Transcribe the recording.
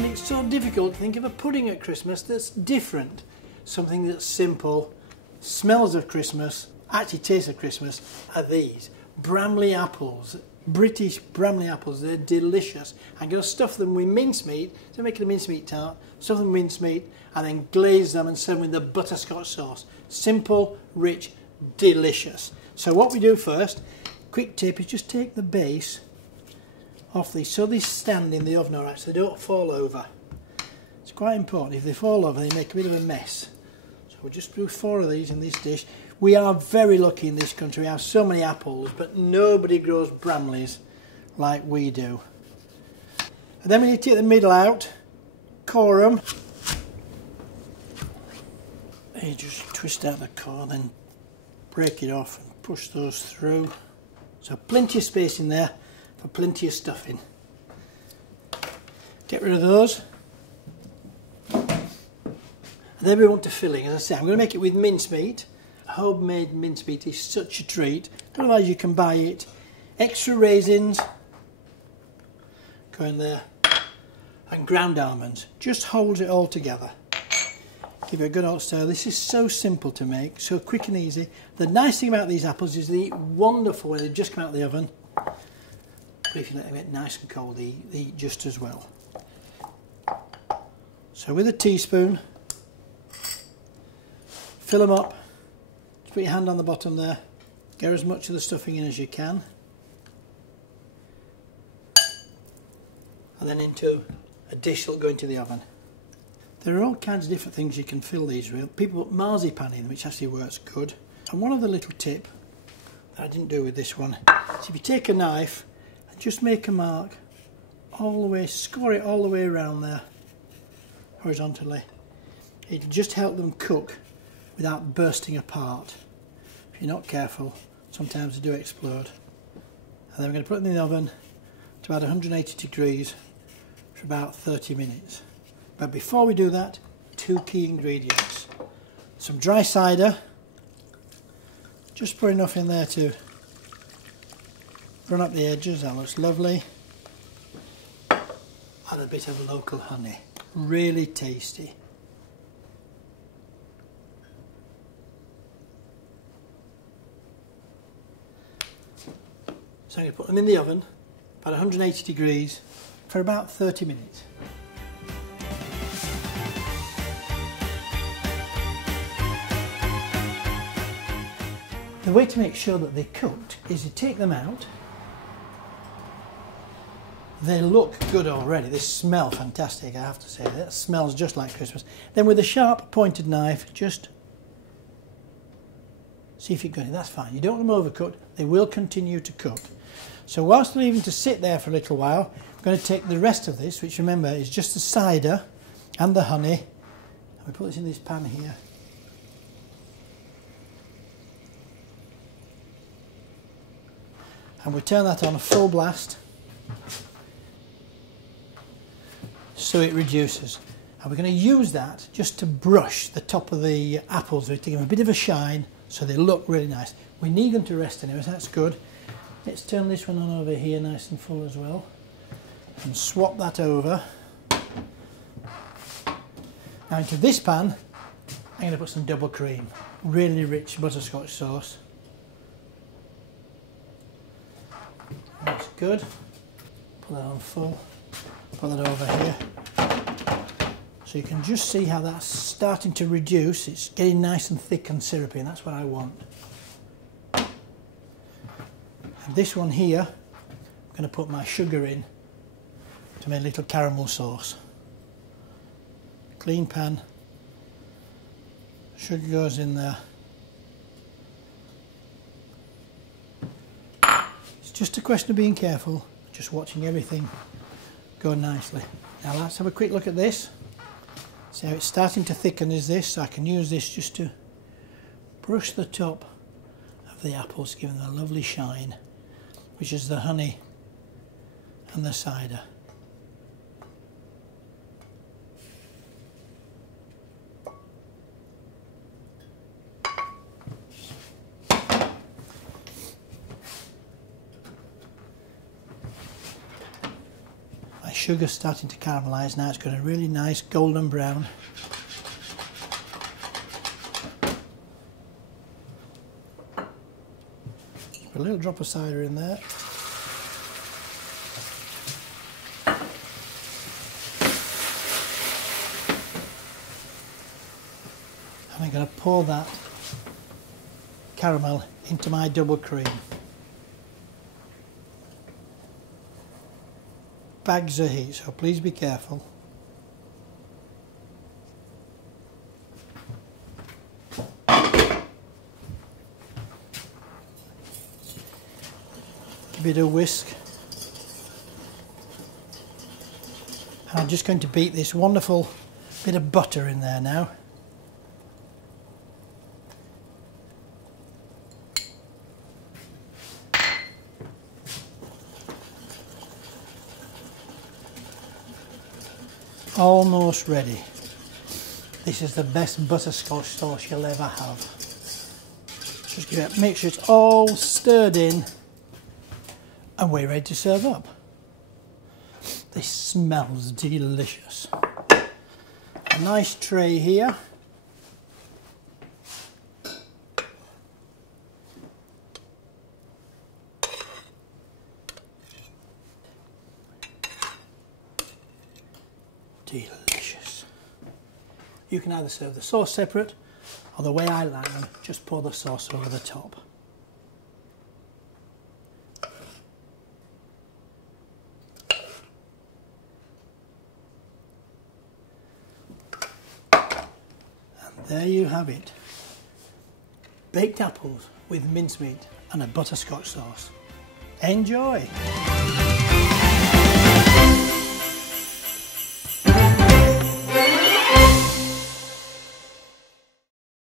find it so difficult to think of a pudding at Christmas that's different. Something that's simple, smells of Christmas, actually tastes of Christmas, are these. Bramley apples. British Bramley apples, they're delicious. I'm going to stuff them with mincemeat, so making a mincemeat tart, stuff them with mincemeat, and then glaze them and serve them with the butterscotch sauce. Simple, rich, delicious. So what we do first, quick tip, is just take the base off these, so they stand in the oven alright, so they don't fall over. It's quite important. If they fall over, they make a bit of a mess. So we'll just do 4 of these in this dish. We are very lucky in this country. We have so many apples, but nobody grows Bramleys like we do. And then when you take the middle out, core them. You just twist out the core, then break it off and push those through. So plenty of space in there for plenty of stuffing. Get rid of those. And then we want to filling. As I say, I'm going to make it with mincemeat. Homemade mincemeat is such a treat. Otherwise you can buy it. Extra raisins go in there, and ground almonds. Just holds it all together. Give it a good old stir. This is so simple to make, so quick and easy. The nice thing about these apples is they eat wonderful when they've just come out of the oven. But if you let them get nice and cold, they eat just as well. So with a teaspoon, fill them up. Just put your hand on the bottom there. Get as much of the stuffing in as you can. And then into a dish that'll go into the oven. There are all kinds of different things you can fill these with. People put marzipan in, which actually works good. And one other little tip that I didn't do with this one is if you take a knife and just make a mark all the way, score it all the way around there, horizontally. It'll just help them cook without bursting apart. If you're not careful, sometimes they do explode. And then we're going to put them in the oven to about 180 degrees for about 30 minutes. But before we do that, 2 key ingredients. Some dry cider, just put enough in there to run up the edges, that looks lovely. And a bit of local honey, really tasty. So I'm going to put them in the oven, about 180 degrees, for about 30 minutes. The way to make sure that they're cooked is you take them out. They look good already. They smell fantastic, I have to say. That smells just like Christmas. Then with a sharp pointed knife, just see if you're good. That's fine. You don't want them overcooked. They will continue to cook. So whilst leaving them to sit there for a little while, I'm going to take the rest of this, which remember is just the cider and the honey. And we put this in this pan here. And we turn that on a full blast so it reduces. And we're going to use that just to brush the top of the apples to give them a bit of a shine so they look really nice. We need them to rest anyway, so that's good. Let's turn this one on over here nice and full as well and swap that over. Now into this pan I'm going to put some double cream, really rich butterscotch sauce. That's good. Put that on full. Put that over here. So you can just see how that's starting to reduce. It's getting nice and thick and syrupy, and that's what I want. And this one here, I'm going to put my sugar in to make a little caramel sauce. Clean pan. Sugar goes in there. Just a question of being careful, just watching everything go nicely. Now let's have a quick look at this. See how it's starting to thicken is this, so I can use this just to brush the top of the apples, giving them a lovely shine, which is the honey and the cider. sugar's starting to caramelise now. It's got a really nice golden brown. Put a little drop of cider in there. And I'm going to pour that caramel into my double cream. Bags of heat, so please be careful. Give it a whisk. And I'm just going to beat this wonderful bit of butter in there now. Almost ready. This is the best butterscotch sauce you'll ever have. Just give it, make sure it's all stirred in, and we're ready to serve up. This smells delicious. A nice tray here. Delicious. You can either serve the sauce separate, or the way I like them, just pour the sauce over the top. And there you have it. Baked apples with mincemeat and a butterscotch sauce. Enjoy!